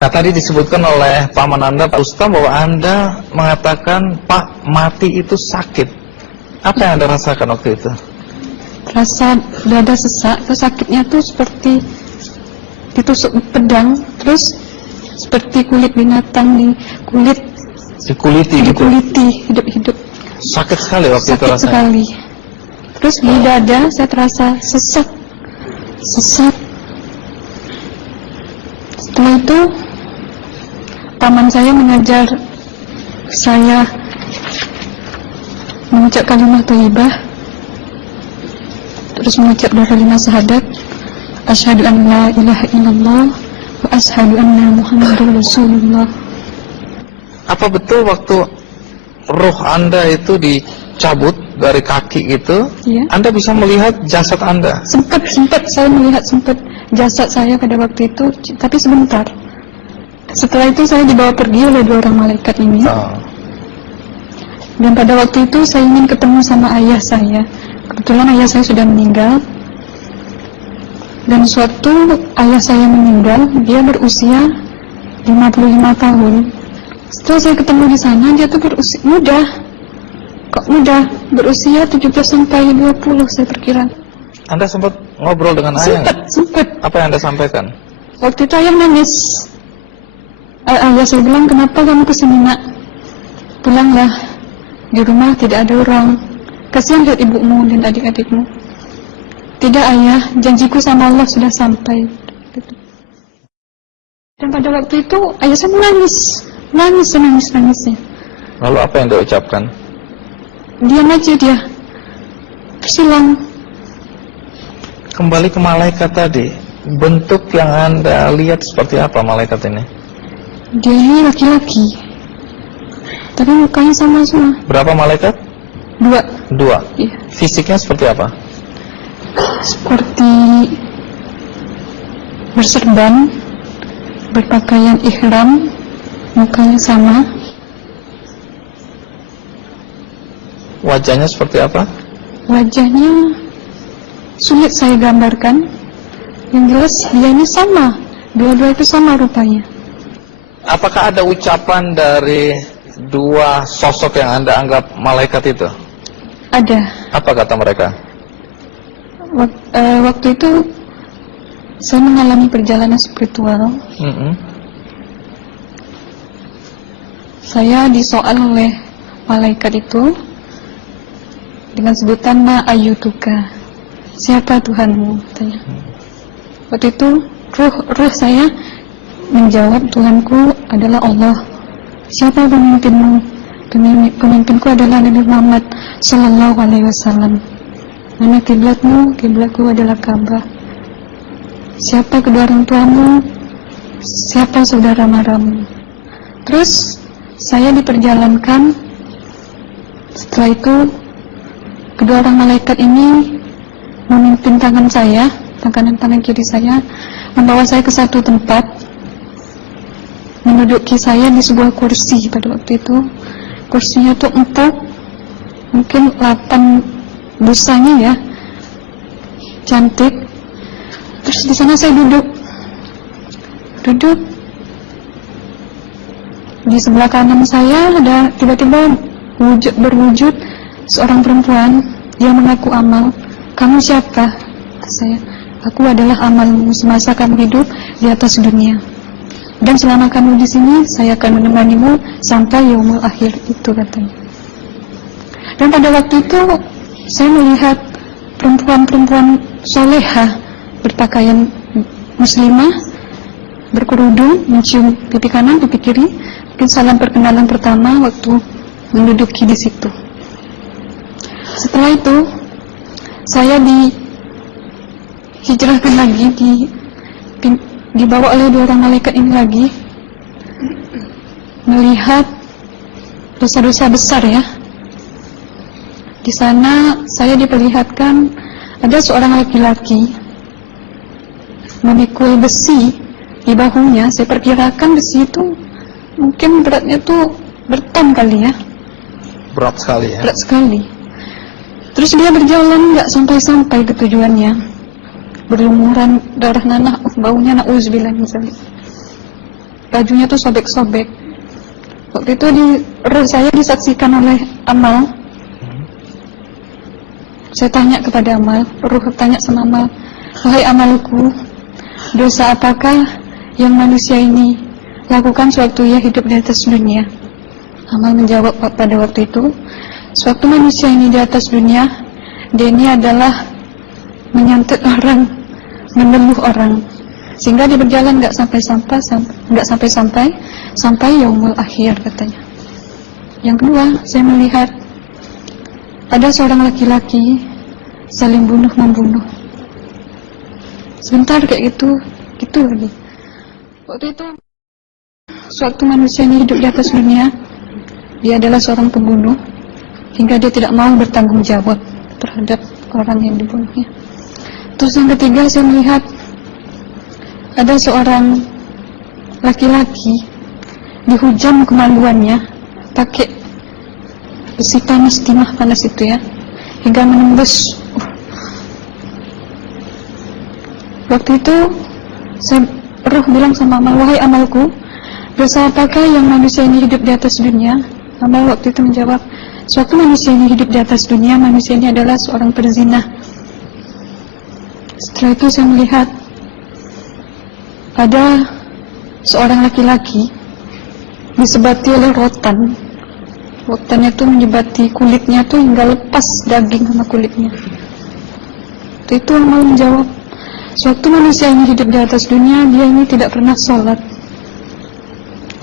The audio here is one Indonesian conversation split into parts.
Nah, tadi disebutkan oleh paman Anda, Pak Rustam, bahwa Anda mengatakan, Pak, mati itu sakit. Apa yang Anda rasakan waktu itu? Rasa dada sesak, itu sakitnya tuh seperti ditusuk pedang, terus seperti kulit binatang Dikuliti gitu? dikuliti hidup-hidup. Sakit sekali waktu itu Sakit rasanya? sekali. Terus di dada saya terasa sesak. Setelah itu paman saya mengajar saya mengucap kalimat thayyibah, terus mengucap doa kalimat syahadat, asyhadu an la ilaha illallah wa asyhadu anna muhammadar rasulullah. Apa betul waktu roh Anda itu dicabut dari kaki itu, Iya. Anda bisa melihat jasad Anda? Sempat saya melihat jasad saya pada waktu itu, tapi sebentar. Setelah itu saya dibawa pergi oleh dua orang malaikat ini. Dan pada waktu itu saya ingin ketemu sama ayah saya. Kebetulan ayah saya sudah meninggal. Dan suatu ayah saya meninggal, dia berusia 55 tahun. Setelah saya ketemu di sana, dia tuh berusia muda. Kok muda? Berusia 17-20 saya perkira. Anda sempat ngobrol dengan ayah? Sempat. Apa yang Anda sampaikan? Waktu itu ayah nangis. Ayah saya bilang, kenapa kamu kesini nak? Pulanglah, di rumah tidak ada orang. Kasihan lihat ibumu dan adik-adikmu. Tidak ayah, janjiku sama Allah sudah sampai. Dan pada waktu itu ayah saya menangis. Lalu apa yang dia ucapkan? Diam aja dia, tersilang. Kembali ke malaikat tadi, bentuk yang Anda lihat seperti apa malaikat ini? Dia ini laki-laki, tapi mukanya sama semua. Berapa malaikat? Dua. Iya. Fisiknya seperti apa? Seperti berserban, berpakaian ihram, mukanya sama. Wajahnya seperti apa? Wajahnya sulit saya gambarkan. Yang jelas dia ini sama, dua-dua itu sama rupanya. Apakah ada ucapan dari dua sosok yang Anda anggap malaikat itu? Ada. Apa kata mereka? Waktu itu saya mengalami perjalanan spiritual. Saya disoal oleh malaikat itu dengan sebutan ma ayyutuka, siapa Tuhanmu, katanya. Waktu itu ruh saya menjawab, Tuhanku adalah Allah. Siapa pemimpinmu? Pemimpinku adalah Nabi Muhammad Sallallahu Alaihi Wasallam. Mana kiblatmu? Kiblatku adalah Ka'bah. Siapa kedua orang tuamu? Siapa saudara maramu? Terus saya diperjalankan. Setelah itu kedua orang malaikat ini memimpin tangan saya, tangan kiri saya, membawa saya ke satu tempat, menduduki saya di sebuah kursi. Pada waktu itu kursinya tuh empuk, mungkin 8 busanya ya, cantik. Terus di sana saya duduk. Di sebelah kanan saya ada tiba-tiba berwujud seorang perempuan. Dia mengaku amal. Kamu siapa? Kata saya. Aku adalah amalmu semasa kamu hidup di atas dunia. Dan selama kamu di sini, saya akan menemanimu sampai yaumul akhir, itu katanya. Dan pada waktu itu saya melihat perempuan-perempuan solehah berpakaian muslimah, berkerudung, mencium pipi kanan, pipi kiri. Mungkin salam perkenalan pertama waktu menduduki di situ. Setelah itu saya dihijrahkan lagi, dibawa oleh dua orang malaikat ini lagi, melihat dosa-dosa besar ya. Di sana saya diperlihatkan ada seorang laki-laki memikul besi di bahunya. Saya perkirakan besi itu mungkin beratnya tuh berton kali ya. Berat sekali ya. Berat sekali. Terus dia berjalan nggak sampai-sampai ke tujuannya. Berlumuran darah nanah, baunya na'udzubillah min dzalik. bajunya tuh sobek-sobek. Waktu itu roh saya disaksikan oleh Amal. Saya tanya kepada Amal, roh tanya sama Amal, wahai Amalku, dosa apakah yang manusia ini lakukan sewaktu ia hidup di atas dunia? Amal menjawab pada waktu itu, sewaktu manusia ini di atas dunia, dia ini adalah menyantet orang, meneluh orang, sehingga dia berjalan nggak sampai yaumul akhir, katanya. Yang kedua, saya melihat ada seorang laki-laki saling bunuh-membunuh. Sebentar kayak gitu lagi. Waktu itu, sewaktu manusia ini hidup di atas dunia, dia adalah seorang pembunuh, hingga dia tidak mau bertanggung jawab terhadap orang yang dibunuhnya. Terus yang ketiga, saya melihat ada seorang laki-laki dihujam kemaluannya pakai besi panas, timah panas itu ya, hingga menembus. Waktu itu roh bilang sama Amal, wahai Amalku, dosa apakah yang manusia ini hidup di atas dunia? Amal waktu itu menjawab, sewaktu manusia ini hidup di atas dunia, manusia ini adalah seorang perzina. Setelah itu saya melihat ada seorang laki-laki disebati oleh rotan. Rotannya itu menyebati kulitnya tuh hingga lepas daging sama kulitnya. Itu Amal menjawab, sewaktu manusia ini hidup di atas dunia, dia ini tidak pernah sholat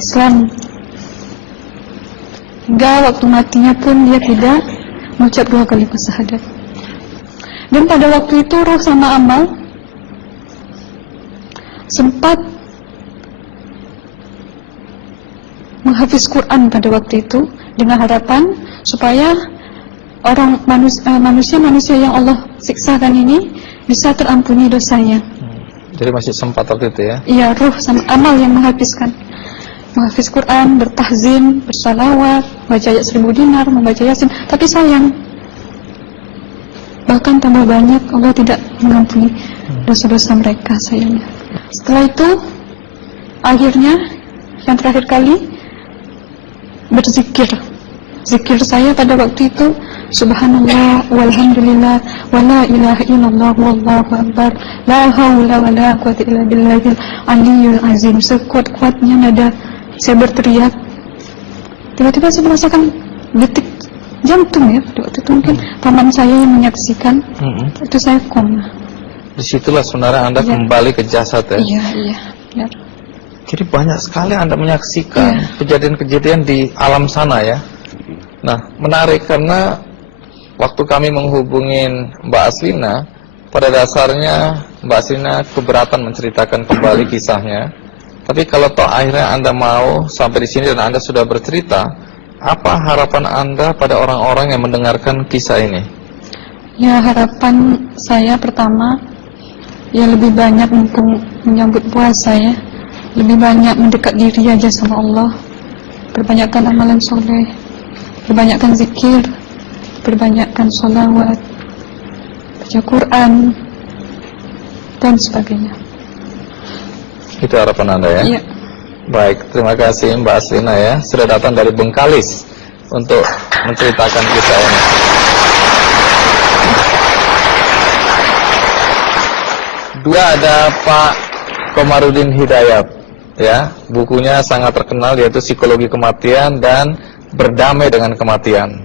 Islam. Hingga waktu matinya pun dia tidak mengucap 2 kalimat syahadat. Dan pada waktu itu roh sama Amal sempat menghafiz Quran pada waktu itu dengan harapan supaya orang manusia yang Allah siksakan ini bisa terampuni dosanya. Jadi masih sempat waktu itu ya? Iya, roh sama Amal yang menghafizkan. Menghafiz Quran, bertahzim, bersalawat, baca ayat 1000 dinar, membaca Yasin. Tapi sayang, bahkan tambah banyak Allah tidak mengampuni dosa-dosa mereka, sayangnya. Setelah itu, akhirnya yang terakhir kali berzikir. Zikir saya pada waktu itu, subhanallah, walhamdulillah, wa la ilaha illallah, wallahu akbar, la haula wa la quwwata illa billahil aliyyil azim. Sekuat-kuatnya nada saya berteriak. Tiba-tiba saya merasakan detik jantung ya. Waktu itu mungkin paman saya yang menyaksikan. Itu saya koma. Disitulah sebenarnya Anda kembali ke jasad ya? Iya. Benar. Jadi banyak sekali Anda menyaksikan kejadian-kejadian di alam sana ya. Nah, menarik karena waktu kami menghubungin Mbak Aslina, pada dasarnya Mbak Aslina keberatan menceritakan kembali kisahnya. Tapi kalau toh akhirnya Anda mau sampai di sini dan Anda sudah bercerita, apa harapan Anda pada orang-orang yang mendengarkan kisah ini? Ya, harapan saya pertama, ya lebih banyak mumpung menyambut puasa ya, lebih banyak mendekat diri aja sama Allah, perbanyakkan amalan soleh, perbanyakkan zikir, perbanyakkan sholawat, baca Quran, dan sebagainya. Itu harapan Anda ya? Iya. Baik, terima kasih Mbak Aslina ya, sudah datang dari Bengkalis untuk menceritakan kisah ini. Dua, ada Pak Komarudin Hidayat ya, bukunya sangat terkenal yaitu Psikologi Kematian dan Berdamai dengan Kematian.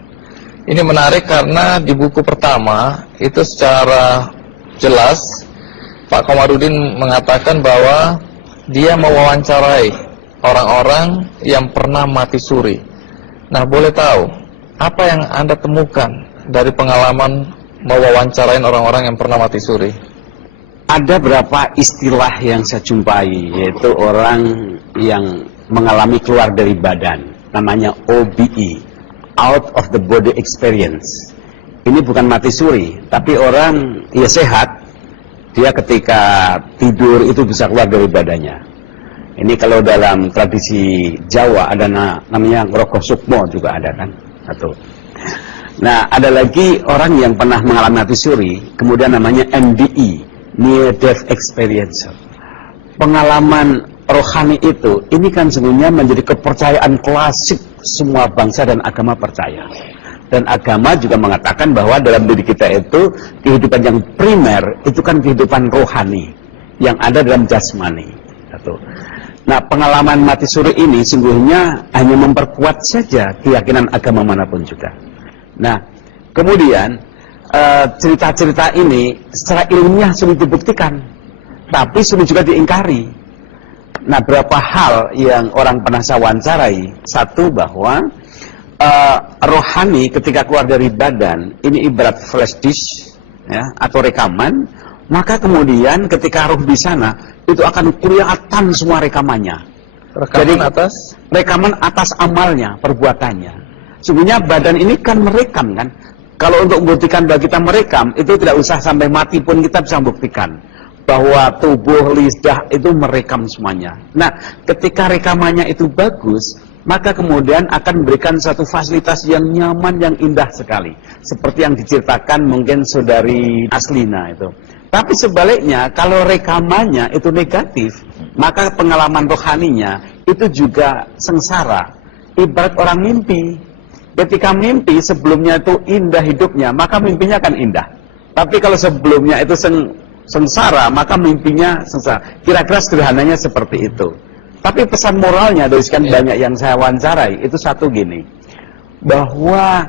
Ini menarik karena di buku pertama itu secara jelas Pak Komarudin mengatakan bahwa dia mewawancarai orang-orang yang pernah mati suri. Nah, boleh tahu apa yang Anda temukan dari pengalaman mewawancarain orang-orang yang pernah mati suri? Ada berapa istilah yang saya jumpai, yaitu orang yang mengalami keluar dari badan, namanya OBE, out of the body experience. Ini bukan mati suri, tapi orang ya sehat, dia ketika tidur itu bisa keluar dari badannya. Ini kalau dalam tradisi Jawa ada namanya ngerogoh sukmo juga ada kan, satu. Nah, ada lagi orang yang pernah mengalami mati suri, kemudian namanya NDE, near death experience. Pengalaman rohani itu, ini kan sebenarnya menjadi kepercayaan klasik semua bangsa dan agama percaya. Dan agama juga mengatakan bahwa dalam diri kita itu, kehidupan yang primer, itu kan kehidupan rohani, yang ada dalam jasmani. Nah, pengalaman mati suri ini sungguhnya hanya memperkuat saja keyakinan agama manapun juga. Nah, kemudian cerita-cerita ini secara ilmiah sulit dibuktikan, tapi sulit juga diingkari. Nah, berapa hal yang orang pernah saya wawancarai. Satu, bahwa rohani ketika keluar dari badan ini ibarat flash disk, ya, atau rekaman. Maka kemudian ketika roh di sana itu akan kelihatan semua rekamannya. Rekaman atas amalnya, perbuatannya. Sebenarnya badan ini kan merekam kan. Kalau untuk membuktikan bahwa kita merekam, itu tidak usah sampai mati pun kita bisa membuktikan bahwa tubuh, lidah itu merekam semuanya. Nah, ketika rekamannya itu bagus, maka kemudian akan memberikan satu fasilitas yang nyaman, yang indah sekali. Seperti yang diceritakan mungkin saudari Aslina itu. Tapi sebaliknya, kalau rekamannya itu negatif, maka pengalaman rohaninya itu juga sengsara. Ibarat orang mimpi. Ketika mimpi, sebelumnya itu indah hidupnya, maka mimpinya akan indah. Tapi kalau sebelumnya itu sengsara, maka mimpinya sengsara. Kira-kira sederhananya seperti itu. Tapi pesan moralnya dari sekian banyak yang saya wawancarai, itu satu gini. Bahwa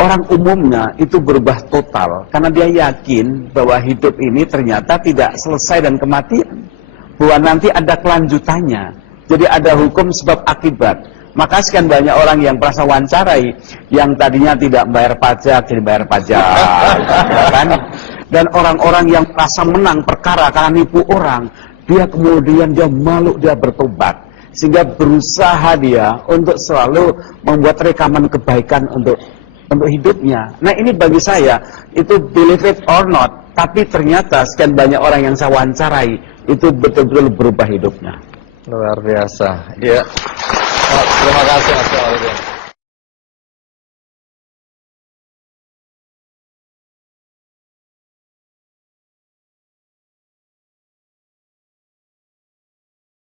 orang umumnya itu berubah total karena dia yakin bahwa hidup ini ternyata tidak selesai dan kematian, bahwa nanti ada kelanjutannya. Jadi ada hukum sebab akibat. Maka sekian banyak orang yang merasa wawancarai yang tadinya tidak bayar pajak jadi bayar pajak, ya kan? Dan orang-orang yang merasa menang perkara karena nipu orang, dia kemudian dia malu, dia bertobat, sehingga berusaha dia untuk selalu membuat rekaman kebaikan untuk hidupnya. Nah, ini bagi saya itu believe it or not, tapi ternyata sekian banyak orang yang saya wawancarai itu betul-betul berubah hidupnya. Luar biasa. Ya. Oh, terima kasih Mas Kamarudin.